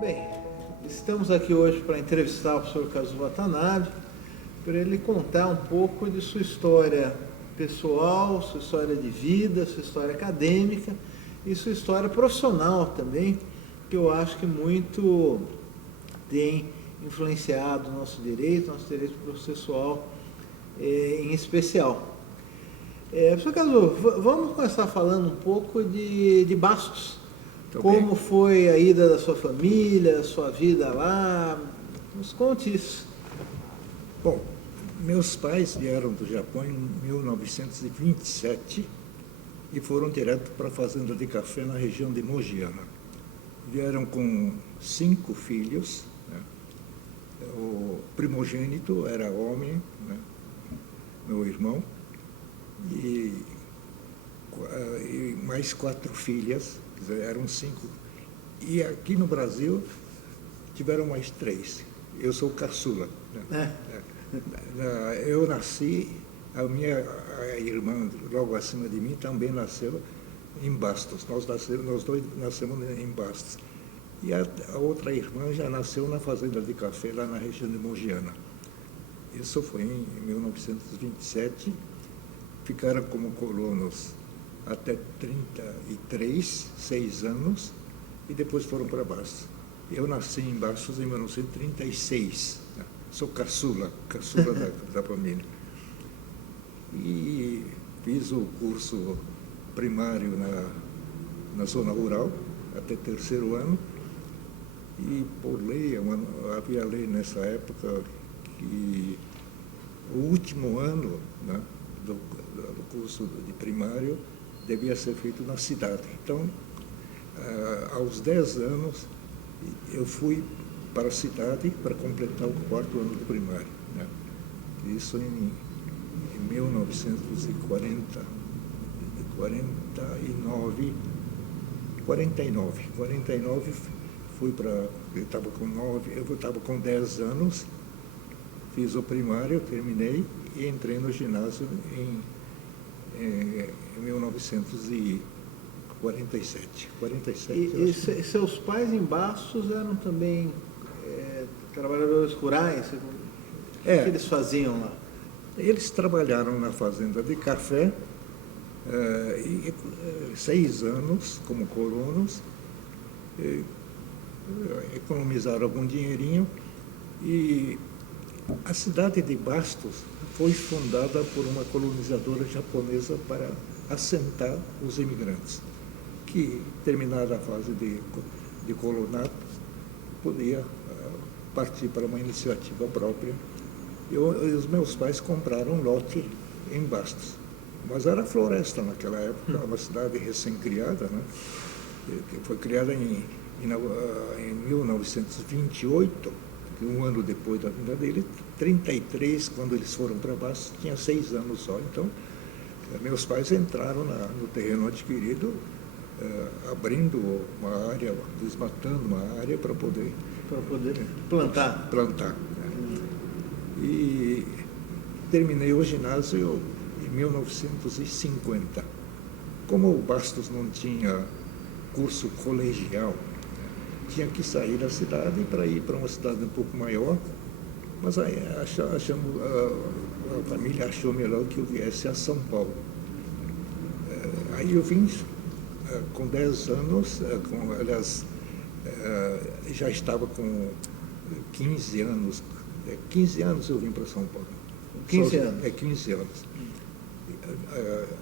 Bem, estamos aqui hoje para entrevistar o professor Kazuo Watanabe, para ele contar um pouco de sua história pessoal, sua história de vida, sua história acadêmica e sua história profissional também, que eu acho que muito tem influenciado o nosso direito processual em especial. Professor Kazuo, vamos começar falando um pouco de Bastos. Como foi a ida da sua família, sua vida lá? Nos conte isso. Bom, meus pais vieram do Japão em 1927 e foram direto para a fazenda de café na região de Mogiana. Vieram com 5 filhos, né? O primogênito era homem, né? Meu irmão, e mais 4 filhas, quer dizer, eram 5. E aqui no Brasil tiveram mais 3. Eu sou caçula, né? Eu nasci, a irmã logo acima de mim também nasceu em Bastos. Nós dois nascemos em Bastos. E a outra irmã já nasceu na fazenda de café, lá na região de Mogiana. Isso foi em 1927. Ficaram como colonos até 33, 6 anos, e depois foram para Bastos. Eu nasci em Bastos em 1936. Né? Sou caçula da família. E fiz o curso primário na zona rural, até 3º ano. E por lei, havia lei nessa época que o último ano, né, do curso de primário devia ser feito na cidade. Então, aos 10 anos, eu fui para a cidade para completar o 4º ano do primário. Né? Isso em 1949. 49 fui para... Eu estava com 10 anos, fiz o primário, terminei e entrei no ginásio em 1947. E seus pais em Bastos eram também trabalhadores rurais? O que eles faziam lá? Eles trabalharam na fazenda de café 6 anos como colonos, economizaram algum dinheirinho, e a cidade de Bastos foi fundada por uma colonizadora japonesa para assentar os imigrantes, que, terminada a fase de colonato, podia partir para uma iniciativa própria. E os meus pais compraram um lote em Bastos, mas era floresta naquela época, uma cidade recém-criada, né? Que foi criada em 1928, um ano depois da vinda dele. 33, quando eles foram para Bastos, tinha 6 anos só. Então, meus pais entraram no terreno adquirido, abrindo uma área, desmatando uma área para poder plantar. E terminei o ginásio em 1950. Como o Bastos não tinha curso colegial, tinha que sair da cidade para ir para uma cidade um pouco maior, mas aí a família achou melhor que eu viesse a São Paulo. Aí eu vim com 10 anos, já estava com 15 anos. 15 anos eu vim para São Paulo. 15 anos? 15 anos.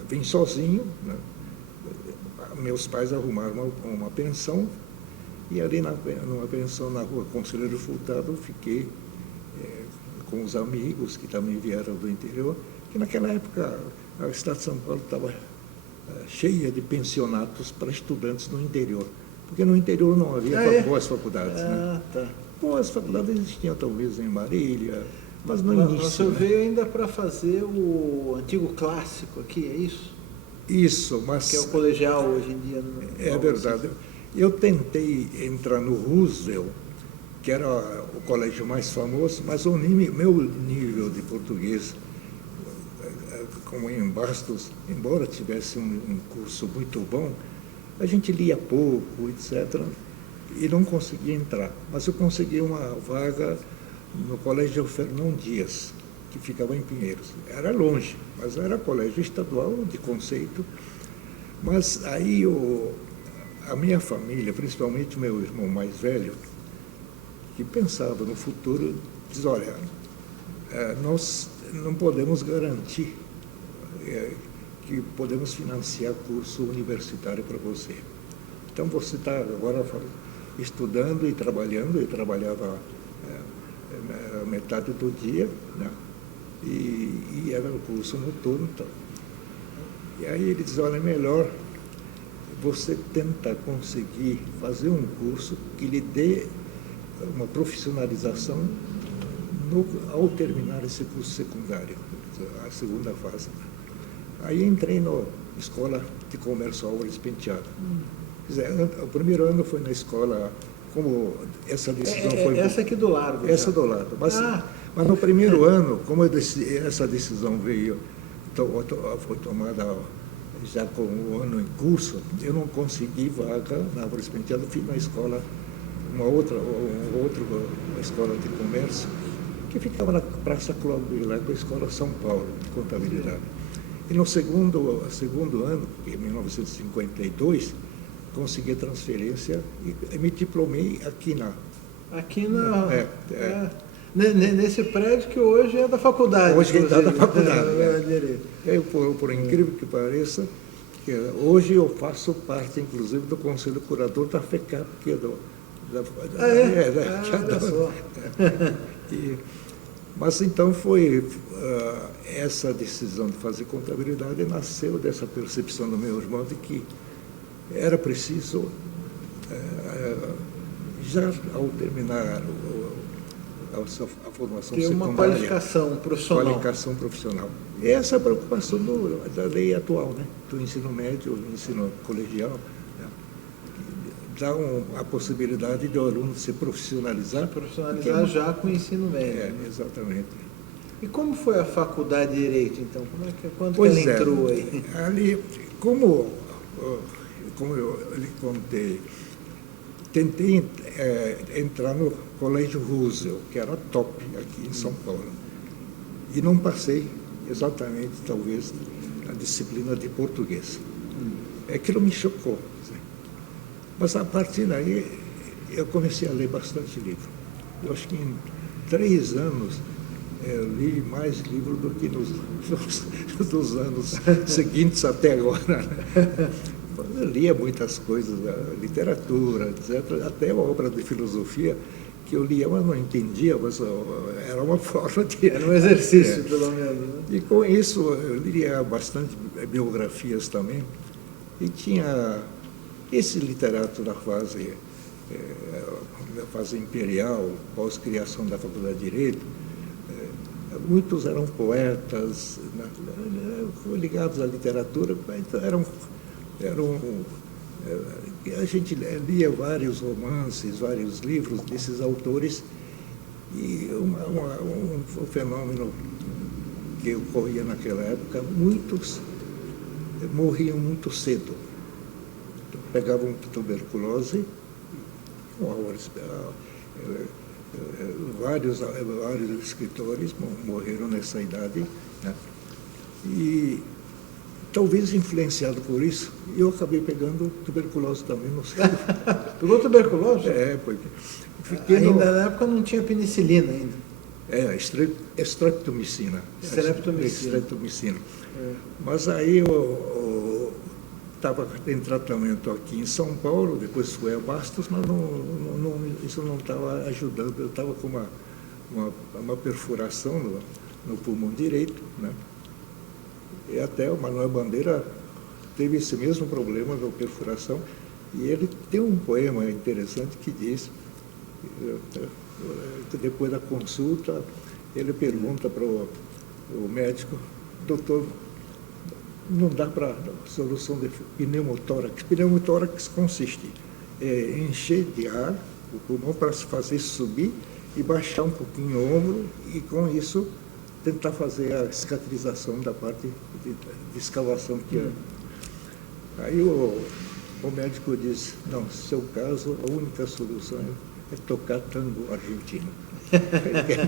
Vim sozinho, né? Meus pais arrumaram uma pensão, e ali numa pensão na rua Conselheiro Furtado eu fiquei com os amigos que também vieram do interior, que naquela época a cidade de São Paulo estava cheia de pensionatos para estudantes no interior, porque no interior não havia boas faculdades. Né? Tá. Boas faculdades existiam talvez em Marília, mas no início... Você veio ainda para fazer o antigo clássico aqui, é isso? Isso, mas... Que é o colegial hoje em dia. É verdade. Eu tentei entrar no Roosevelt que era o colégio mais famoso, mas meu nível de português, como em Bastos, embora tivesse um curso muito bom, a gente lia pouco, etc., e não conseguia entrar. Mas eu consegui uma vaga no Colégio Fernão Dias, que ficava em Pinheiros. Era longe, mas era colégio estadual de conceito. Mas aí a minha família, principalmente meu irmão mais velho, que pensava no futuro, diz, olha, nós não podemos garantir que podemos financiar curso universitário para você. Então você está agora estudando e trabalhando, eu trabalhava metade do dia, né? E era o curso noturno. Então. E aí ele diz, olha, é melhor você tentar conseguir fazer um curso que lhe dê uma profissionalização ao terminar esse curso secundário, a segunda fase. Aí entrei na Escola de Comércio Álvares Penteado. Quer dizer, o primeiro ano foi na escola, como essa decisão foi... Essa aqui do Largo. Essa do Largo. Mas no primeiro ano, como essa decisão foi tomada já com o ano em curso, eu não consegui vaga na Álvares Penteado, fui na escola, uma outra escola de comércio, que ficava na Praça Cláudio Vilar, a Escola São Paulo, de Contabilidade. E no segundo ano, em 1952, consegui a transferência e me diplomei aqui na... Nesse prédio que hoje é da faculdade. Hoje é da faculdade. Por incrível que pareça, hoje eu faço parte, inclusive, do Conselho Curador da FECAP, que é Mas então foi essa decisão de fazer contabilidade nasceu dessa percepção do meu irmão de que era preciso, já ao terminar a formação ter secundária, uma qualificação profissional. E essa é a preocupação da lei atual, né? Do ensino médio, do ensino colegial, né? Dá a possibilidade de o aluno se profissionalizar. Já com o ensino médio. Exatamente. E como foi a faculdade de Direito, então? Quando que ela entrou aí? Ali, como eu lhe contei, tentei entrar no Colégio Roosevelt, que era top aqui em São Paulo. E não passei exatamente, talvez, a disciplina de português. Aquilo me chocou. Mas, a partir daí, eu comecei a ler bastante livro. Eu acho que em 3 anos eu li mais livros do que nos anos seguintes até agora. Eu lia muitas coisas, literatura, etc., até obra de filosofia, que eu lia, mas não entendia, mas era uma forma de... Era um exercício, pelo menos. Né? E com isso, eu lia bastante biografias também, e tinha esse literato da fase imperial, pós-criação da Faculdade de Direito, muitos eram poetas, ligados à literatura, então a gente lia vários romances, vários livros desses autores, e um fenômeno que ocorria naquela época, muitos morriam muito cedo. Pegavam tuberculose, vários escritores morreram nessa idade, né? E talvez influenciado por isso, eu acabei pegando tuberculose também, não sei. Pegou tuberculose? Porque ainda na época não tinha penicilina ainda. Streptomicina. Streptomicina. Mas aí eu estava em tratamento aqui em São Paulo, depois fui a Bastos, mas isso não estava ajudando. Eu estava com uma perfuração no pulmão direito, né? E até o Manuel Bandeira teve esse mesmo problema da perfuração, e ele tem um poema interessante que diz, que depois da consulta, ele pergunta para o médico, doutor, não dá para solução de pneumotórax. Pneumotórax consiste em encher de ar o pulmão para se fazer subir e baixar um pouquinho o ombro e, com isso, tentar fazer a cicatrização da parte de escavação que é. Aí o médico disse, não, no seu caso, a única solução é tocar tango argentino.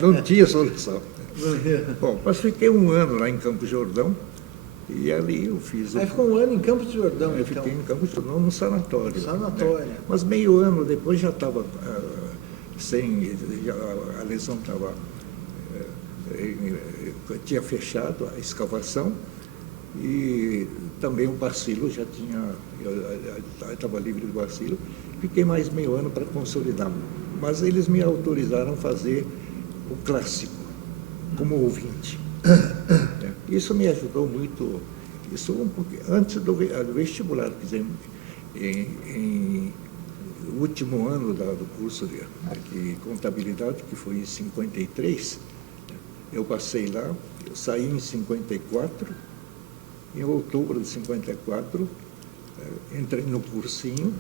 Não tinha solução. Bom, mas fiquei um ano lá em Campos de Jordão, e ali eu fiz... Aí ficou um ano em Campos de Jordão, eu então? Fiquei em Campos de Jordão, no sanatório. Sanatório. Né? Mas meio ano depois já estava a lesão estava... tinha fechado a escavação e também o bacilo já tinha... Eu estava livre do bacilo. Fiquei mais meio ano para consolidar. Mas eles me autorizaram a fazer o clássico, como ouvinte. Isso me ajudou muito, isso antes do vestibular, quer dizer, em último ano do curso de contabilidade, que foi em 53, eu passei lá, eu saí em 54, em outubro de 54, entrei no cursinho,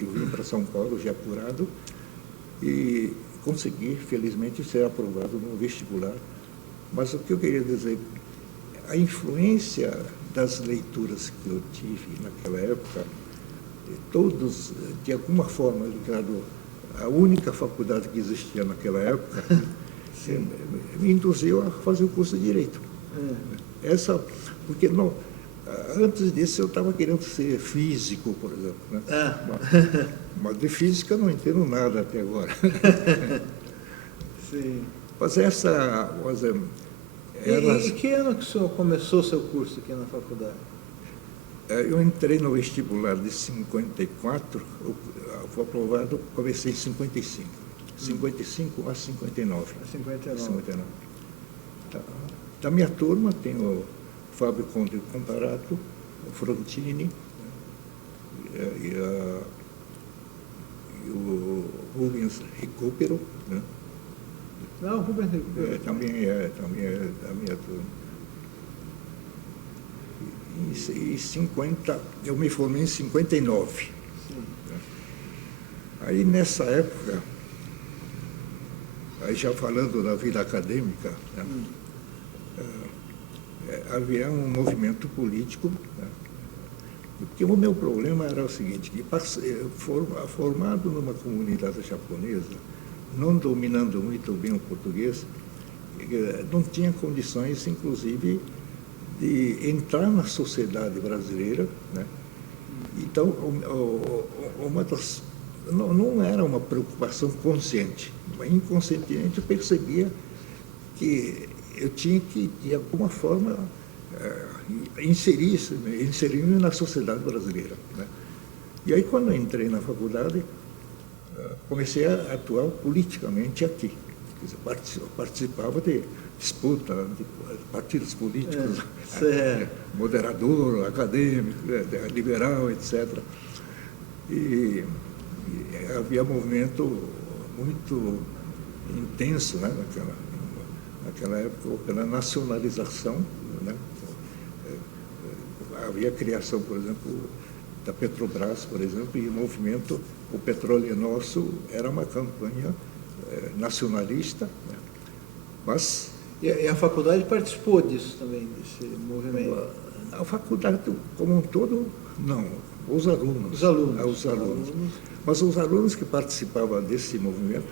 eu vim para São Paulo já apurado, e consegui, felizmente, ser aprovado no vestibular. Mas o que eu queria dizer, a influência das leituras que eu tive naquela época, todos, de alguma forma, ligado à única faculdade que existia naquela época, me induziu a fazer o curso de Direito. Porque não, antes disso eu estava querendo ser físico, por exemplo. Né? Mas de física eu não entendo nada até agora. Sim. Mas essa... E que ano que o senhor começou o seu curso aqui na faculdade? Eu entrei no vestibular de 54, fui aprovado, comecei em 55. 55 a 59. 59. Da minha turma tem o Fábio Conde Comparato, o Frontini, e o Rubens Recupero, né? Não, o Rubens Recupero. Também é da minha turma. Em 50, eu me formei em 59. Sim. Aí, nessa época, aí já falando da vida acadêmica, né? Havia um movimento político, né? Porque o meu problema era o seguinte, que formado numa comunidade japonesa, não dominando muito bem o português, não tinha condições, inclusive, de entrar na sociedade brasileira, né? Então, não era uma preocupação consciente, mas inconscientemente eu percebia que eu tinha que, de alguma forma, inserir-me na sociedade brasileira, né? E aí, quando eu entrei na faculdade, comecei a atuar politicamente aqui. Quer dizer, participava de disputa de partidos políticos, moderador, acadêmico, liberal, etc. E havia movimento muito intenso, né, naquela época, pela nacionalização, né? Havia a criação, por exemplo, da Petrobras, por exemplo, e o movimento O Petróleo é Nosso era uma campanha nacionalista, né? Mas... E a faculdade participou disso também, desse movimento? A faculdade como um todo, não. Os alunos. Os alunos. Mas os alunos que participavam desse movimento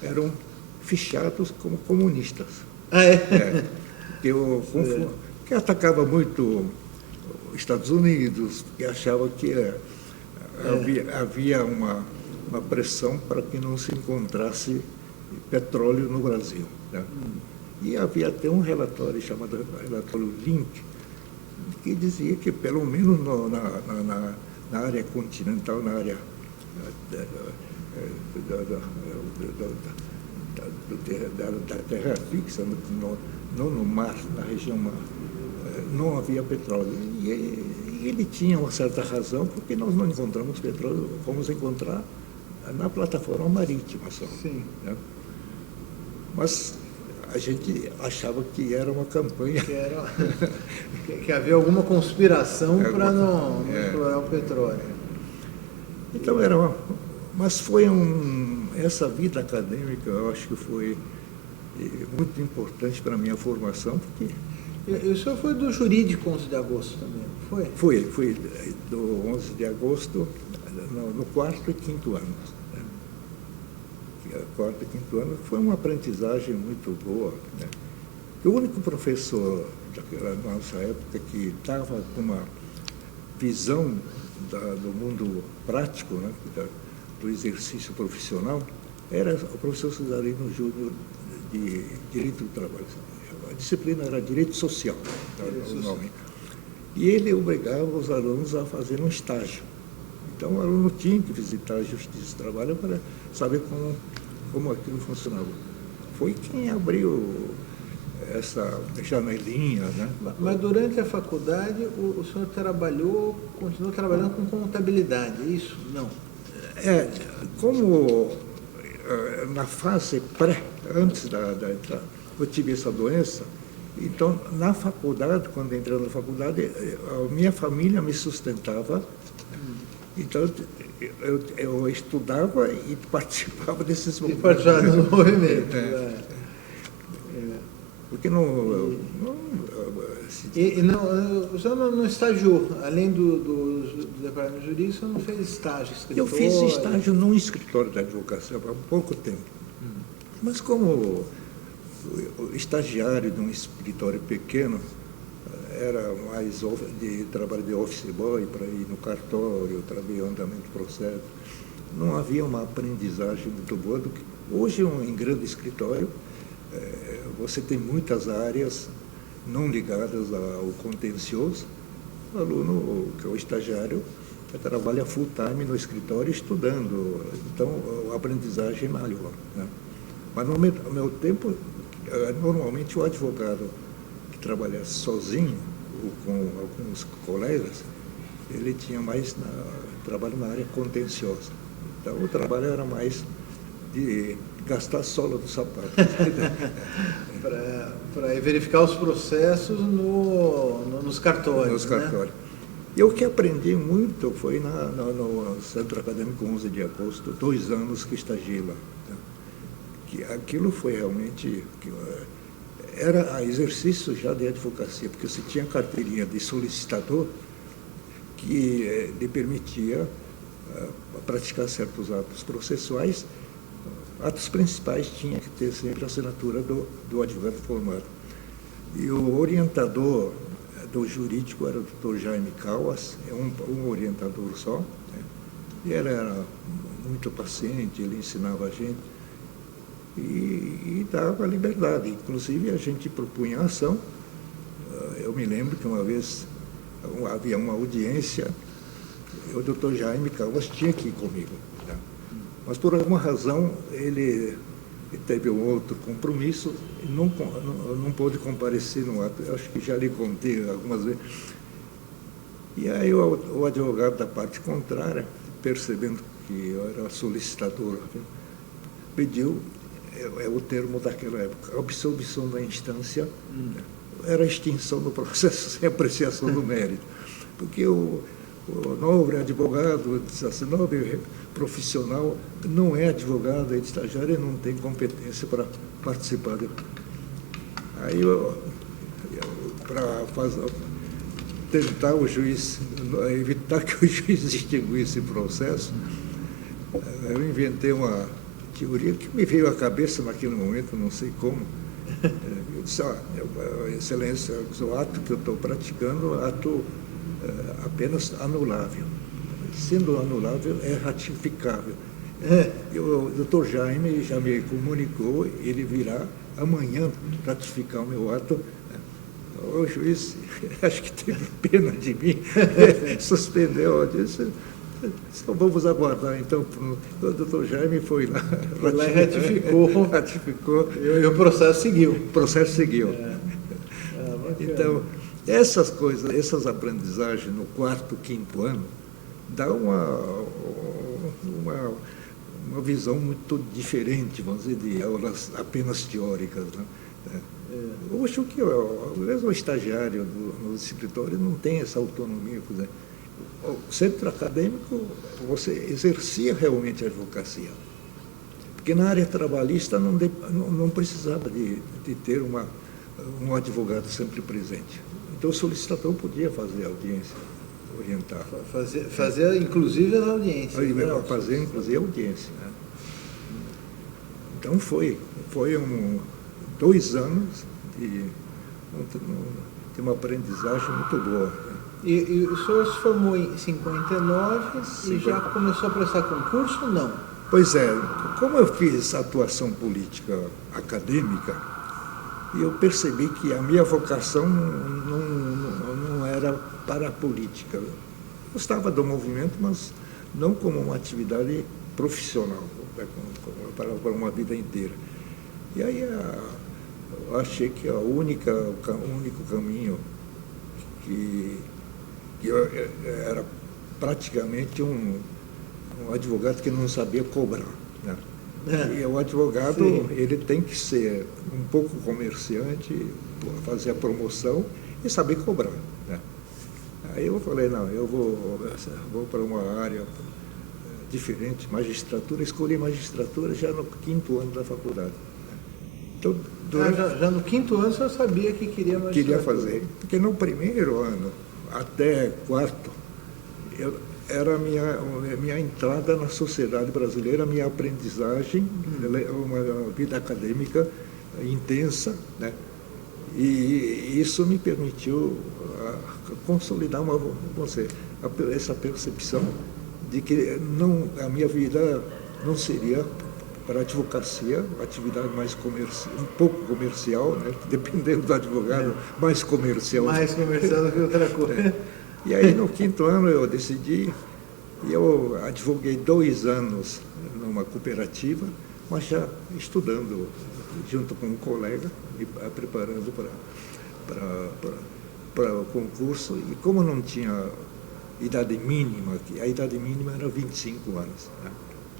eram fichados como comunistas. Que atacava muito os Estados Unidos, que achava que havia uma pressão para que não se encontrasse petróleo no Brasil, né? E havia até um relatório chamado relatório Link, que dizia que, pelo menos na área continental, na área da terra fixa, não no mar, na região mar, não havia petróleo. E ele tinha uma certa razão, porque nós não encontramos petróleo, vamos encontrar na plataforma marítima só. Sim. Né? Mas a gente achava que era uma campanha... Que havia alguma conspiração para não explorar o petróleo. Então era Mas essa vida acadêmica, eu acho que foi muito importante para a minha formação, porque... E o senhor foi do jurídico 11 de agosto também, não foi? Fui do 11 de agosto no quarto e quinto ano. Quarto e quinto ano foi uma aprendizagem muito boa, né? O único professor daquela nossa época que estava com uma visão do mundo prático, né, do exercício profissional, era o professor Cesarino Júnior de Direito do Trabalho. A disciplina era Direito Social, o nome. E ele obrigava os alunos a fazer um estágio. Então, o aluno tinha que visitar a Justiça do Trabalho para saber como aquilo funcionava. Foi quem abriu essa janelinha, né? Mas durante a faculdade, o senhor continuou trabalhando com contabilidade, é isso? Não. Como na fase antes eu tive essa doença, então, na faculdade, quando entrei na faculdade, a minha família me sustentava, então eu estudava e participava desses movimentos. E participava do movimento. Porque o senhor não estagiou, além do departamento jurídico, o senhor não fez estágio escritório? Eu fiz estágio num escritório da advocacia há pouco tempo. Mas como estagiário de um escritório pequeno, era mais de trabalho de office boy para ir no cartório, trabalhar o andamento do processo. Não havia uma aprendizagem muito boa. Hoje, em grande escritório, você tem muitas áreas não ligadas ao contencioso. O aluno, que é o estagiário, trabalha full time no escritório estudando. Então, a aprendizagem é maior, né? Mas no meu tempo, normalmente o advogado que trabalha sozinho ou com alguns colegas, ele tinha mais trabalho na área contenciosa. Então, o trabalho era mais de gastar a sola do sapato. Para verificar os processos nos cartórios. Nos cartórios. Né? E o que aprendi muito foi no Centro Acadêmico 11 de Agosto, 2 anos que estagiei lá. Né? Que aquilo foi realmente... era exercício já de advocacia, porque você tinha carteirinha de solicitador que lhe permitia praticar certos atos processuais. Atos principais tinha que ter sempre a assinatura do advogado formado. E o orientador do jurídico era o Dr. Jaime Callas, um orientador só, né? E ele era muito paciente, ele ensinava a gente e dava liberdade. Inclusive, a gente propunha ação. Eu me lembro que uma vez havia uma audiência, o Dr. Jaime Callas tinha que ir comigo. Né? Mas, por alguma razão, ele teve um outro compromisso e não pôde comparecer no ato. Eu acho que já lhe contei algumas vezes. E aí o advogado da parte contrária, percebendo que eu era solicitador, pediu, é o termo daquela época, absolvição da instância, era a extinção do processo sem apreciação do mérito. Porque o nobre advogado, assim, nobre profissional, não é advogado, é estagiário e não tem competência para participar. Aí, para tentar o juiz, evitar que o juiz extinguisse o processo, eu inventei uma teoria que me veio à cabeça naquele momento, não sei como. Eu disse, Excelência, o ato que eu estou praticando é um ato apenas anulável. Sendo anulável, é ratificável. O doutor Jaime já me comunicou, ele virá amanhã ratificar o meu ato. O juiz, acho que teve pena de mim, suspendeu. Eu disse, então vamos aguardar. Então, o doutor Jaime foi lá e ratificou. E o processo seguiu. O processo seguiu. Então, essas coisas, essas aprendizagens no quarto, quinto ano, dá uma visão muito diferente, vamos dizer, de aulas apenas teóricas. Né? Eu acho que mesmo o estagiário no escritório não tem essa autonomia. o centro acadêmico, você exercia realmente a advocacia. Porque na área trabalhista não precisava de ter um advogado sempre presente. Então o solicitador podia fazer audiência, orientar. Fazer inclusive as audiências. Fazer inclusive a audiência. Né? Então foi 2 anos de uma aprendizagem muito boa. Né? E o senhor se formou em 59 e já começou a prestar concurso ou não? Pois é, como eu fiz atuação política acadêmica, eu percebi que a minha vocação não era para a política. Eu gostava do movimento, mas não como uma atividade profissional, para uma vida inteira. E aí eu achei que o único caminho que eu era praticamente um advogado que não sabia cobrar. Né? E o advogado, ele tem que ser um pouco comerciante, fazer a promoção e saber cobrar. Né? Aí eu falei, não, eu vou para uma área diferente, magistratura, escolhi magistratura já no 5º ano da faculdade. Então, já no 5º ano você sabia que queria magistratura? Queria fazer, porque no 1º ano até 4º, era a minha entrada na sociedade brasileira, a minha aprendizagem, uma vida acadêmica intensa, né? E isso me permitiu consolidar essa percepção de que a minha vida não seria para a advocacia, atividade mais comercial, um pouco comercial, né? Dependendo do advogado, mais comercial. Mais comercial do que outra coisa. E aí, no 5º ano, eu decidi, e eu advoguei 2 anos numa cooperativa, mas já estudando junto com um colega, me preparando para o concurso. E como não tinha idade mínima, a idade mínima era 25 anos, né?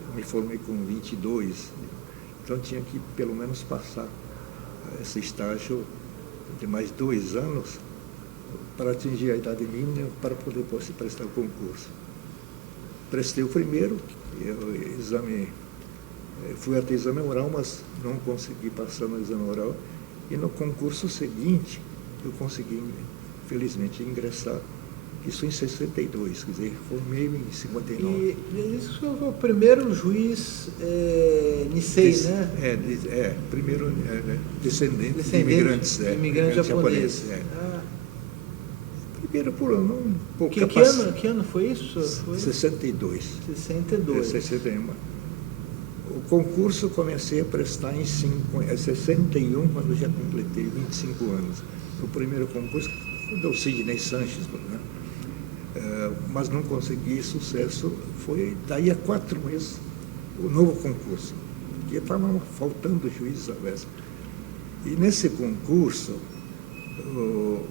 Eu me formei com 22, então tinha que pelo menos passar esse estágio de mais 2 anos para atingir a idade mínima para poder prestar o concurso. Prestei o primeiro, fui até exame oral, mas não consegui passar no exame oral. E no concurso seguinte, eu consegui, felizmente, ingressar, isso em 62, quer dizer, formei em 59. E isso foi o primeiro juiz Nisei, né? Primeiro descendente de imigrantes japoneses. Primeiro por um pouco. Que ano foi isso? Foi? 62. 62. 61. O concurso comecei a prestar em 61, quando já completei 25 anos. O primeiro concurso foi do Sidney Sanches, né? Mas não consegui sucesso. Foi daí a 4 meses o novo concurso, porque estava faltando juízes à véspera. E nesse concurso,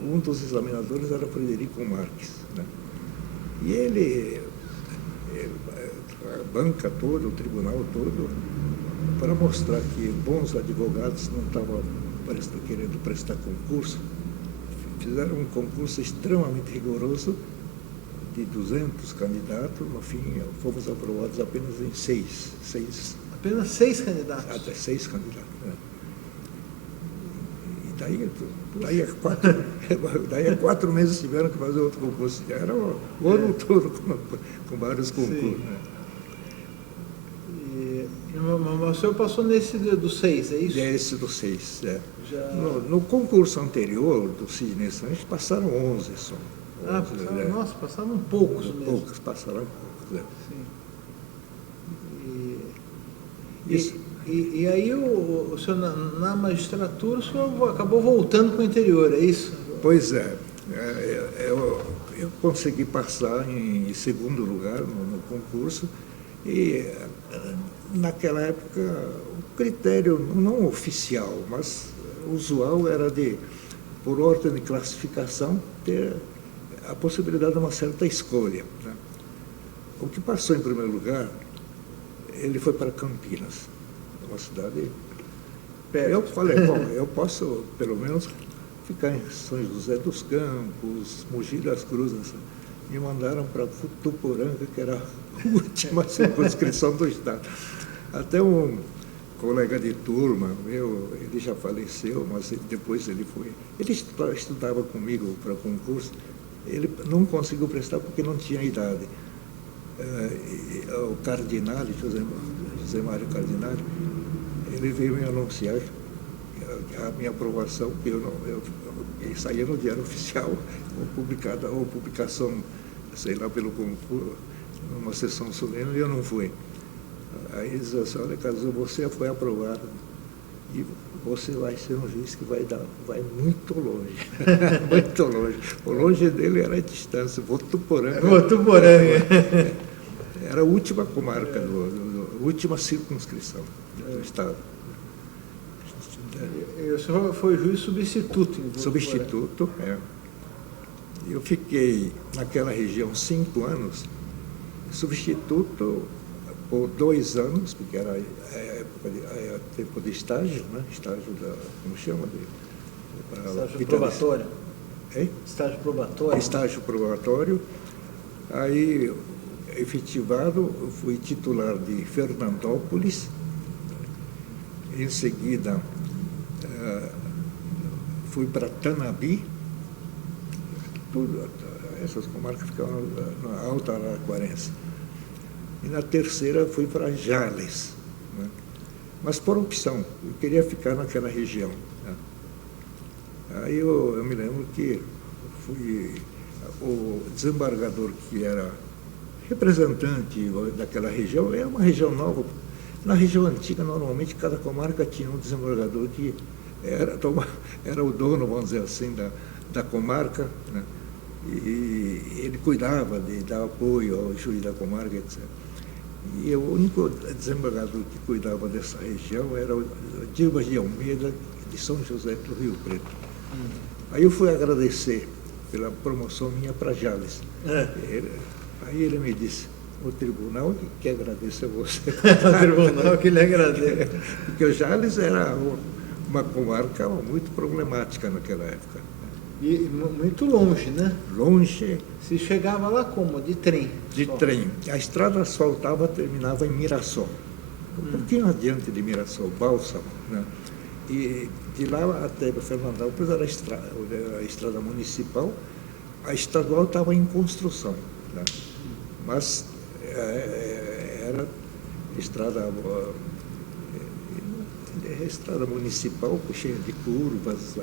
um dos examinadores era Frederico Marques, né? E ele, a banca toda, o tribunal todo, para mostrar que bons advogados não estavam querendo prestar concurso, fizeram um concurso extremamente rigoroso de 200 candidatos. No fim, fomos aprovados apenas em 6. Apenas 6 candidatos? Até 6 candidatos, né? Daí a 4 meses tiveram que fazer outro concurso. Era o ano todo com vários concursos. Né? Mas o senhor passou nesse do 6, é isso? Esse do 6, é. No concurso anterior do Sidney Sanches passaram 11 só. Nossa, passaram poucos mesmo. Passaram poucos, é. Sim. E aí o senhor, na magistratura, o senhor acabou voltando para o interior, é isso? Pois é. Eu consegui passar em 2º lugar no concurso e naquela época o critério não oficial, mas usual era por ordem de classificação, ter a possibilidade de uma certa escolha, né? O que passou em primeiro lugar, ele foi para Campinas, uma cidade perto. Eu falei, bom, eu posso pelo menos ficar em São José dos Campos, Mogi das Cruzes, me mandaram para Votuporanga, que era a última circunscrição do Estado. Até um colega de turma meu, ele já faleceu, mas depois ele foi. Ele estudava comigo para concurso, ele não conseguiu prestar porque não tinha idade. O Cardinale, José Mário Cardinale, ele veio me anunciar a minha aprovação, que eu saía no Diário Oficial, ou publicação, sei lá, pelo concurso, numa sessão solene, e eu não fui. Aí eles disseram assim, olha, Carlos, você foi aprovado e você vai ser um juiz que vai muito longe, muito longe. O longe dele era a distância, Votuporanga. Era a última comarca, a última circunscrição do Estado. E o senhor foi juiz substituto em Votuporanga? Substituto, é. Eu fiquei naquela região 5 anos, substituto por 2 anos, porque era tempo de estágio, né? Estágio como chama? Estágio probatório. Estágio probatório. Estágio probatório. Aí, efetivado, fui titular de Fernandópolis. Em seguida, fui para Tanabi. Essas comarcas ficavam na Alta Araquarense. E na terceira fui para Jales, né? Mas por opção, eu queria ficar naquela região, né? Aí eu me lembro que o desembargador que era representante daquela região, era uma região nova. Na região antiga, normalmente, cada comarca tinha um desembargador que era o dono, vamos dizer assim, da comarca, né? E ele cuidava de dar apoio ao juiz da comarca, etc. E o único desembargador que cuidava dessa região era o Dimas de Almeida, de São José do Rio Preto. Aí eu fui agradecer pela promoção minha para Jales. Aí ele me disse, o tribunal que agradece a você. O tribunal que lhe agradece. Porque o Jales era uma comarca muito problemática naquela época. E muito longe, né? Longe. Se chegava lá como? De trem? De trem. A estrada asfaltada terminava em Mirassol. Um pouquinho adiante de Mirassol, Bálsamo, né? E de lá até Fernandópolis era a estrada municipal. A estadual estava em construção, né? Mas era estrada municipal, cheia de curvas.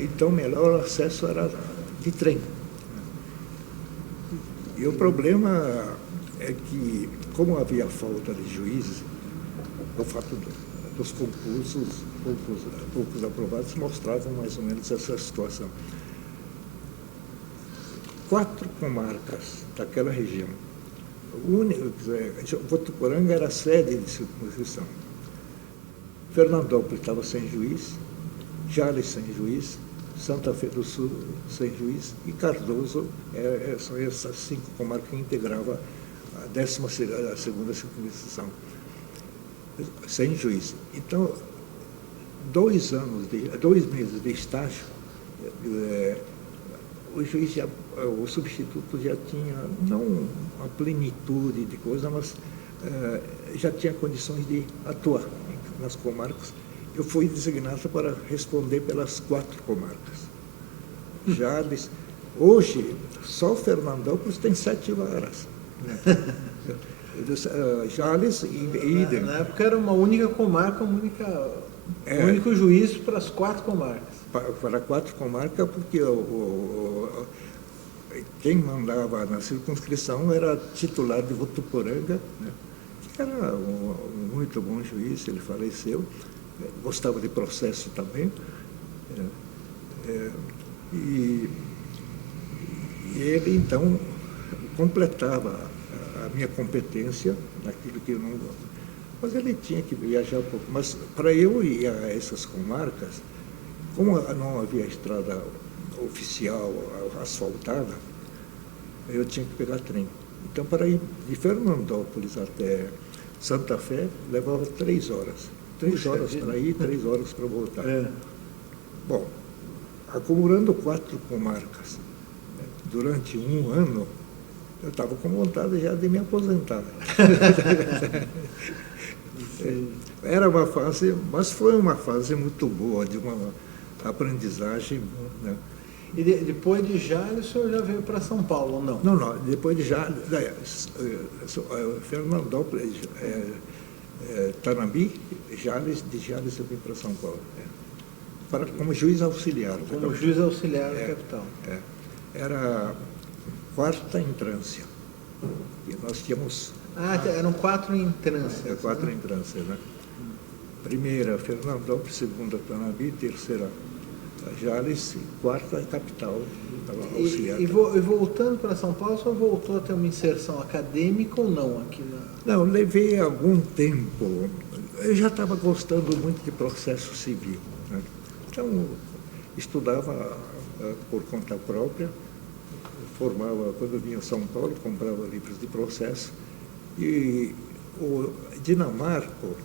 Então, o melhor acesso era de trem. E o problema é que, como havia falta de juízes, o fato dos concursos, poucos aprovados, mostravam mais ou menos essa situação. 4 comarcas daquela região. Votuporanga era a sede de circunscrição. Fernandópolis estava sem juiz, Jales sem juiz, Santa Fé do Sul sem juiz e Cardoso, são essas 5 comarcas que integravam a 12ª circunscrição, sem juiz. Então, 2 meses de estágio, o substituto já tinha, não uma plenitude de coisa, mas já tinha condições de atuar nas comarcas. Eu fui designado para responder pelas 4 comarcas. Jales, hoje, só Fernandópolis tem 7 varas. Jales e Idem. Na época era uma única comarca, um único juiz para as 4 comarcas. Para 4 comarcas, porque quem mandava na circunscrição era titular de Votuporanga, né? Que era um muito bom juiz, ele faleceu. Gostava de processo também, e ele, então, completava a minha competência naquilo que eu não... Mas ele tinha que viajar um pouco. Mas, para eu ir a essas comarcas, como não havia estrada oficial, asfaltada, eu tinha que pegar trem. Então, para ir de Fernandópolis até Santa Fé, levava 3 horas. 3 horas para ir, 3 horas para voltar. Bom, acumulando 4 comarcas, durante um ano, eu estava com vontade já de me aposentar. Era uma fase, mas foi uma fase muito boa, de uma aprendizagem, né? E depois de Jales, o senhor já veio para São Paulo, ou não? Não, depois de Jales, Fernandópolis, Tanambi, Jales, de Jales eu vim para São Paulo. Como juiz auxiliar. Como juiz auxiliar da capital. Era quarta entrância. E nós tínhamos... eram 4 entrâncias. 4 entrâncias, né? Primeira, Fernandópolis, segunda, Tanambi, terceira, Jales, quarta, capital, auxiliar. E voltando para São Paulo, o senhor voltou a ter uma inserção acadêmica ou não aqui na... Não, levei algum tempo. Eu já estava gostando muito de processo civil, né? Então, estudava por conta própria, formava, quando eu vinha a São Paulo, comprava livros de processo. E o Dinamarco,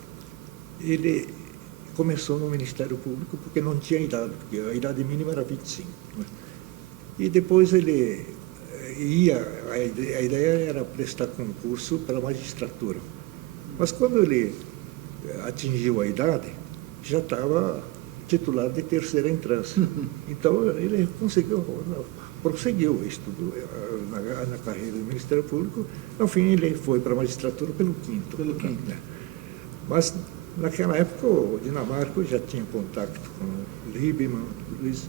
ele começou no Ministério Público porque não tinha idade, porque a idade mínima era 25. Né? E depois ele a ideia era prestar concurso para a magistratura. Mas quando ele atingiu a idade, já estava titular de terceira entrância. Então ele prosseguiu o estudo na carreira do Ministério Público. No fim, ele foi para a magistratura pelo quinto. Né? Mas naquela época, o Dinamarca já tinha contato com o Liebman, Luiz,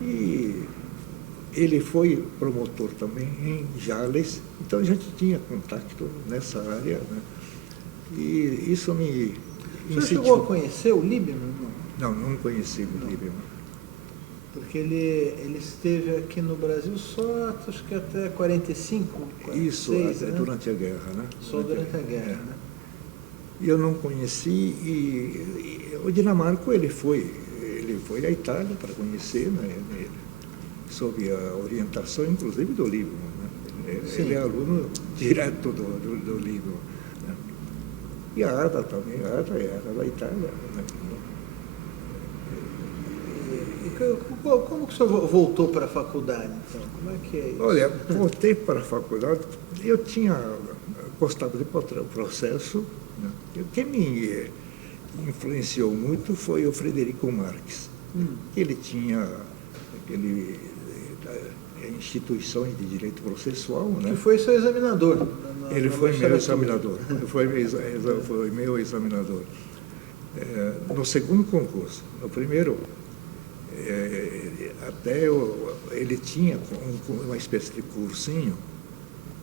e ele foi promotor também em Jales, então a gente tinha contato nessa área, né? E isso me incentivou. Você chegou a conhecer o Liebman? Não conheci o Liebman. Porque ele esteve aqui no Brasil só, acho que até 45, 46, isso, né? Durante a guerra, né? Só durante a guerra, né? Eu não conheci, e o Dinamarca ele foi à Itália para conhecer, né? Sob a orientação, inclusive, do Liebman, né? Ele é aluno direto do Liebman, né? E a Ada também, a Ada era da Itália, né? Como que o senhor voltou para a faculdade, então? Como é que é isso? Olha, voltei para a faculdade, eu tinha gostado de processo, né? Quem me influenciou muito foi o Frederico Marques. Ele tinha instituições de direito processual, né? Que foi seu examinador. Ele foi meu examinador. Foi meu examinador. No segundo concurso, no primeiro, ele tinha uma espécie de cursinho,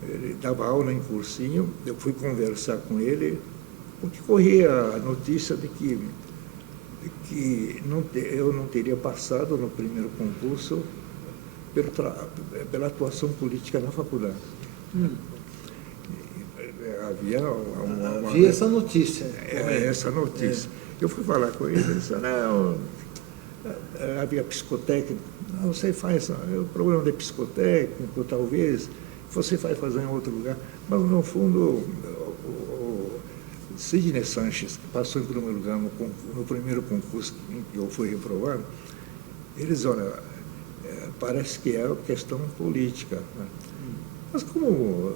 ele dava aula em cursinho, eu fui conversar com ele, porque corria a notícia de que eu não teria passado no primeiro concurso pela atuação política na faculdade. Havia essa notícia. Essa notícia. Eu fui falar com ele, ele disse, não, havia psicotécnico, não, você faz, o problema de psicotécnico, talvez, você vai fazer em outro lugar. Mas, no fundo, o Sidney Sanches, que passou em primeiro lugar no primeiro concurso em que eu fui reprovado, ele disse, olha, parece que é questão política, né? Mas como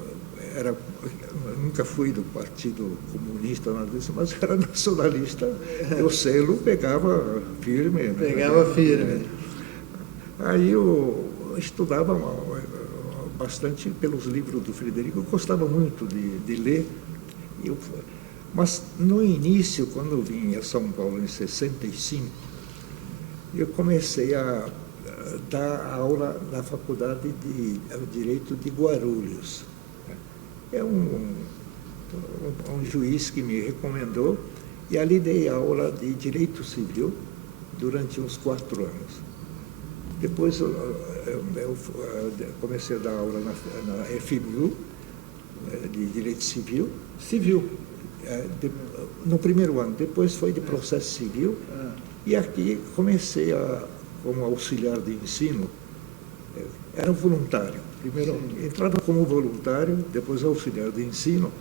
eu nunca fui do Partido Comunista, nada disso, mas era nacionalista, o selo pegava firme. Né? Pegava firme. Aí eu estudava bastante pelos livros do Frederico, eu gostava muito de ler. Mas no início, quando eu vim a São Paulo em 65, eu comecei a dar aula na Faculdade de Direito de Guarulhos. É um juiz que me recomendou, e ali dei aula de Direito Civil durante uns 4 anos. Depois eu comecei a dar aula na FMU, de Direito Civil. No primeiro ano, depois foi de Processo Civil, e aqui comecei como auxiliar de ensino, era voluntário. Primeiro entrava como voluntário, depois auxiliar de ensino,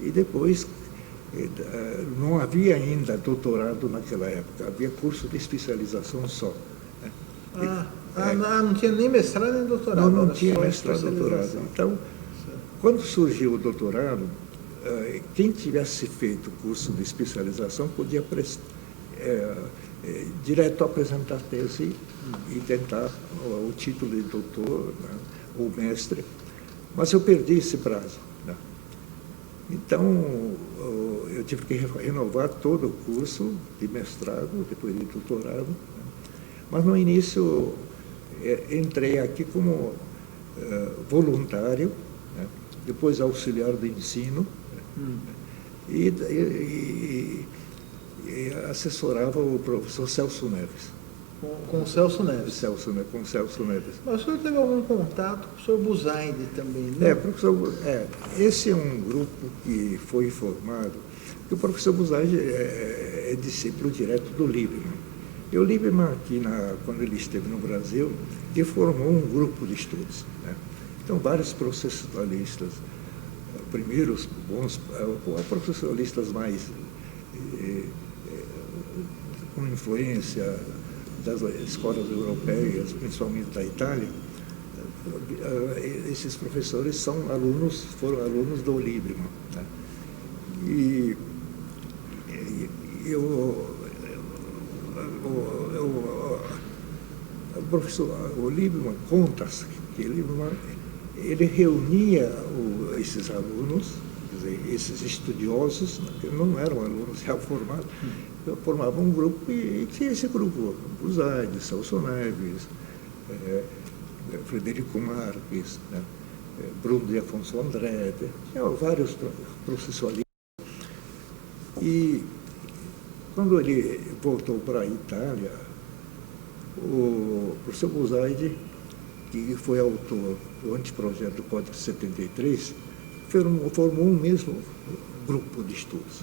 e depois não havia ainda doutorado naquela época, havia curso de especialização só. Não tinha nem mestrado nem doutorado? Não tinha mestrado nem doutorado. Então, quando surgiu o doutorado, quem tivesse feito o curso de especialização podia direto apresentar tese e tentar o título de doutor, né, ou mestre. Mas eu perdi esse prazo. Né? Então, eu tive que renovar todo o curso de mestrado, depois de doutorado. Né? Mas, no início, entrei aqui como voluntário, né? Depois auxiliar de ensino, né? E assessorava o professor Celso Neves. Com o Celso Neves? Com o Celso Neves. Mas o senhor teve algum contato com o professor Buzaide também, né? Professor, esse é um grupo que foi formado, que o professor Buzaide é discípulo direto do Liebman. E o Liebman, quando ele esteve no Brasil, ele formou um grupo de estudos. Né? Então, vários processualistas, primeiros bons, processualistas mais com influência das escolas europeias, principalmente da Itália, esses professores foram alunos do Liebman. Né? E o professor Liebman conta que ele reunia esses alunos, quer dizer, esses estudiosos, que não eram alunos já formados, formavam um grupo e tinha esse grupo, Buzaide, Celso Neves, Frederico Marques, né, Bruno de Afonso André, tinha vários processualistas. E quando ele voltou para a Itália, o professor Buzaide, que foi autor do anteprojeto do Código 73, formou um mesmo grupo de estudos.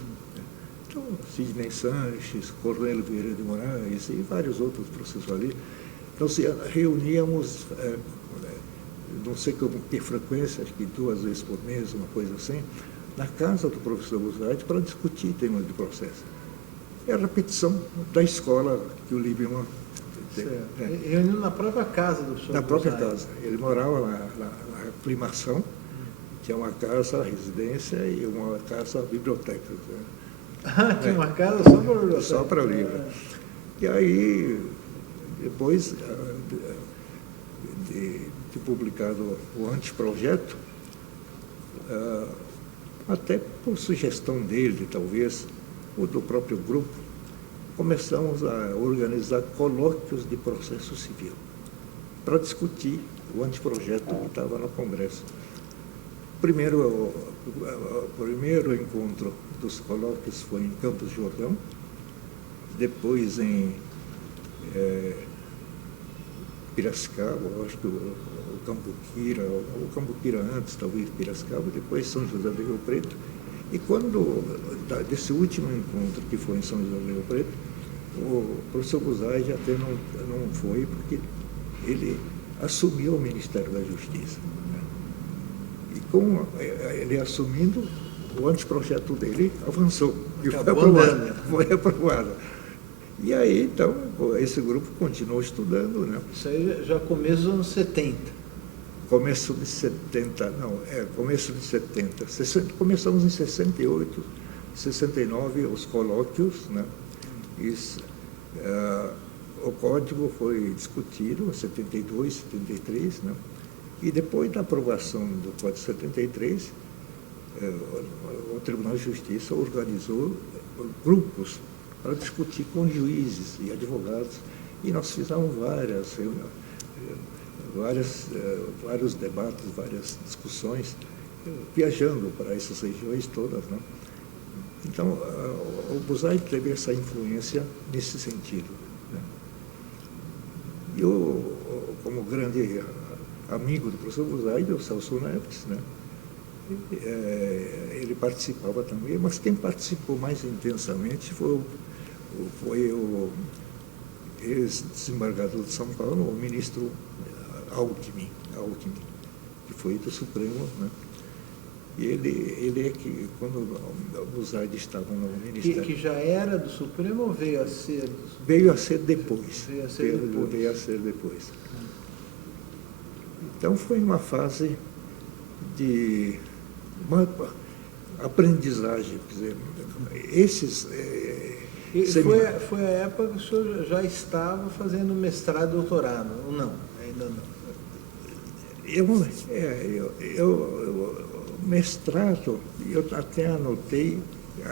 Então, Sidney Sanches, Cornélio Vieira de Moraes e vários outros processualistas. Então, reuníamos, não sei com que frequência, acho que 2 vezes por mês, uma coisa assim, na casa do professor Buzaide para discutir temas de processo. É a repetição da escola que o Liebman teve. Reunindo na própria casa do professor Na própria Buzaide. casa. Ele morava na Aclimação, que é uma casa residência e uma casa biblioteca. Tinha uma casa só para o livro? Só para o livro. E aí, depois de publicado o anteprojeto, até por sugestão dele, talvez, ou do próprio grupo, começamos a organizar colóquios de processo civil para discutir o anteprojeto que estava no Congresso. O primeiro encontro dos colóquios foi em Campos Jordão, depois em Piracicaba, acho que o Cambuquira antes, talvez Piracicaba, depois São José do Rio Preto. E quando, desse último encontro, que foi em São José do Rio Preto, o professor Buzaide até não foi, porque ele assumiu o Ministério da Justiça. E com ele assumindo, o anteprojeto dele avançou e foi aprovado. E aí, então, esse grupo continuou estudando. Né? Isso aí já começo dos anos 70. Começo de 70, começo de 70. Começamos em 68, 69, os colóquios, né? O código foi discutido em 72, 73, né? E depois da aprovação do Código 73, o Tribunal de Justiça organizou grupos para discutir com juízes e advogados, e nós fizemos vários debates, várias discussões, viajando para essas regiões todas. Né? Então, o Buzaide teve essa influência nesse sentido. Né? E como grande amigo do professor Buzaide, o Celso Neves, né? Ele participava também, mas quem participou mais intensamente foi o ex-desembargador de São Paulo, o ministro Alckmin, que foi do Supremo, né? E ele é que, quando o Buzaide estava no Ministério... Que já era do Supremo ou veio a ser? Veio a ser depois. Veio a ser depois. Então foi uma fase de uma aprendizagem, quer dizer, esses E foi a época que o senhor já estava fazendo mestrado e doutorado, ou não? Ainda não? Mestrado, eu até anotei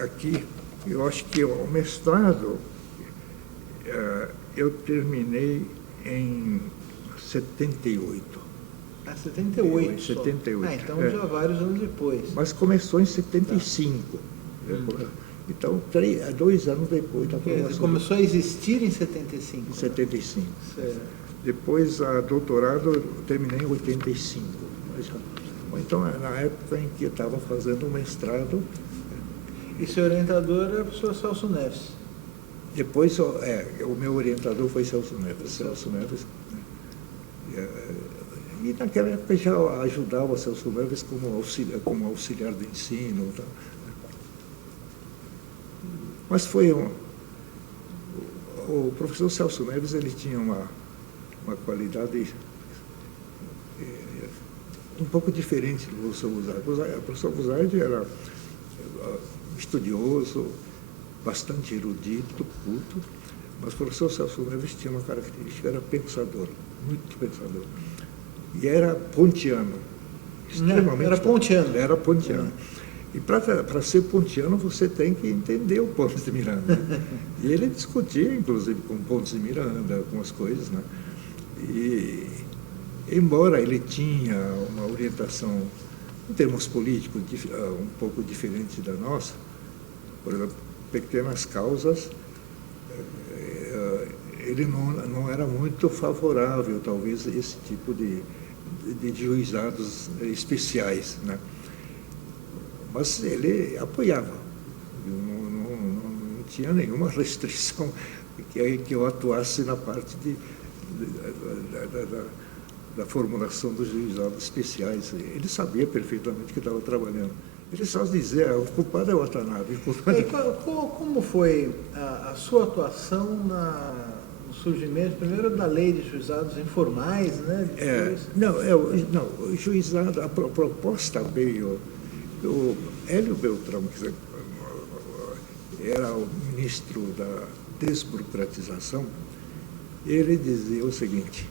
aqui, eu acho que o mestrado eu terminei em 78. 78. 78. Então já vários anos depois. Mas começou em 75. Então, 2 anos depois da formação. Começou a existir em 75. Em 75. Certo. Depois, a doutorado, eu terminei em 85. Então, na época em que eu estava fazendo o mestrado. E seu orientador era o professor Celso Neves? Depois, o meu orientador foi Celso Neves. Celso Neves. E naquela época já ajudava Celso Neves como auxiliar de ensino. Tá? Mas foi o professor Celso Neves, ele tinha uma qualidade um pouco diferente do professor Bussardi. O professor Bussardi era estudioso, bastante erudito, culto, mas o professor Celso Neves tinha uma característica, era pensador, muito pensador. E era pontiano, extremamente. Era pontiano. Era pontiano. E para ser pontiano, você tem que entender o Pontes de Miranda. E ele discutia, inclusive, com Pontes de Miranda, algumas coisas, né? E, embora ele tinha uma orientação, em termos políticos, um pouco diferente da nossa, por exemplo, pequenas causas, ele não era muito favorável, talvez, a esse tipo de juizados especiais, né? Mas ele apoiava, não tinha nenhuma restrição que eu atuasse na parte da formulação dos juizados especiais. Ele sabia perfeitamente que estava trabalhando. Ele só dizia, o culpado é o Watanabe. Como foi a sua atuação no surgimento, primeiro, da lei de juizados informais, né? O juizado, a proposta veio. O Hélio Beltrão, que era o ministro da desburocratização, ele dizia o seguinte,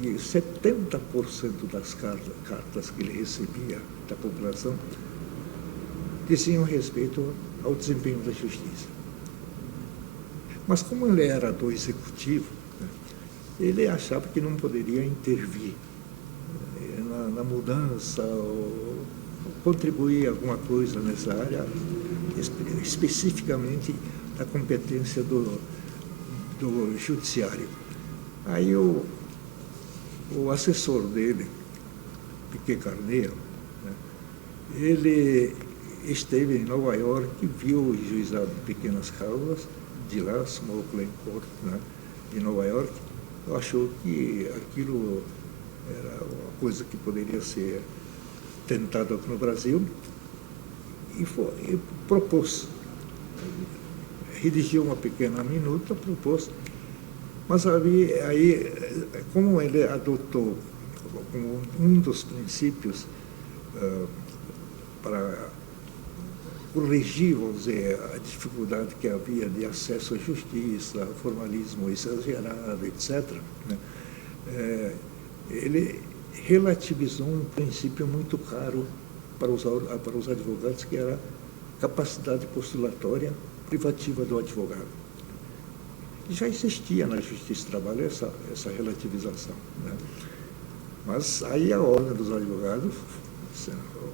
que 70% das cartas que ele recebia da população diziam respeito ao desempenho da justiça. Mas como ele era do executivo, né, ele achava que não poderia intervir na mudança ou contribuir alguma coisa nessa área, especificamente da competência do judiciário. Aí o assessor dele, Piquet Carneiro, né, ele esteve em Nova York, viu o juizado de pequenas causas, de lá, Small Claim Court, né, de Nova York, achou que aquilo era uma coisa que poderia ser tentado aqui no Brasil e propôs, redigiu uma pequena minuta, propôs, mas aí, como ele adotou como um dos princípios para corrigir, vamos dizer, a dificuldade que havia de acesso à justiça, formalismo exagerado, etc., né, ele relativizou um princípio muito caro para os advogados, que era a capacidade postulatória privativa do advogado. Já existia na Justiça do Trabalho essa relativização, né? Mas aí a ordem dos advogados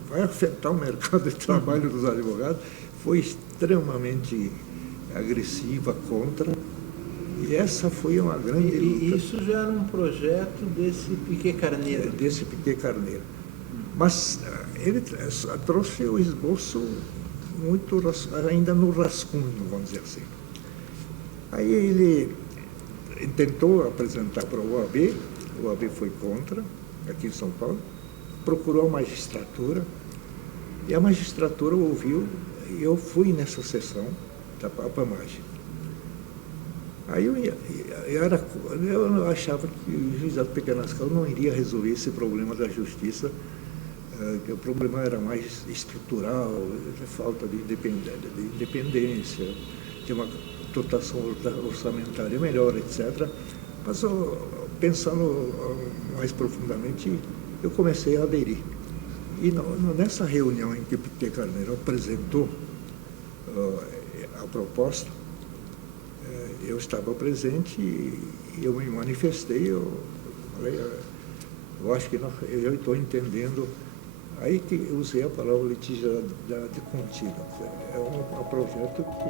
vai afetar o mercado de trabalho dos advogados, foi extremamente agressiva contra. E essa foi uma grande luta. E isso já era um projeto desse Piquet Carneiro? Desse Piquet Carneiro. Mas ele trouxe o esboço muito, ainda no rascunho, vamos dizer assim. Aí ele tentou apresentar para o OAB foi contra, aqui em São Paulo, procurou a magistratura, e a magistratura ouviu, e eu fui nessa sessão da APAMAG. Aí eu achava que o juizado de pequena escala não iria resolver esse problema da justiça, que o problema era mais estrutural, falta de independência, de uma dotação orçamentária melhor, etc. Mas pensando mais profundamente, eu comecei a aderir. E nessa reunião em que P. Carneiro apresentou a proposta, eu estava presente e eu me manifestei, eu falei, eu acho que eu estou entendendo. Aí que eu usei a palavra litigiosidade contínua. É um projeto que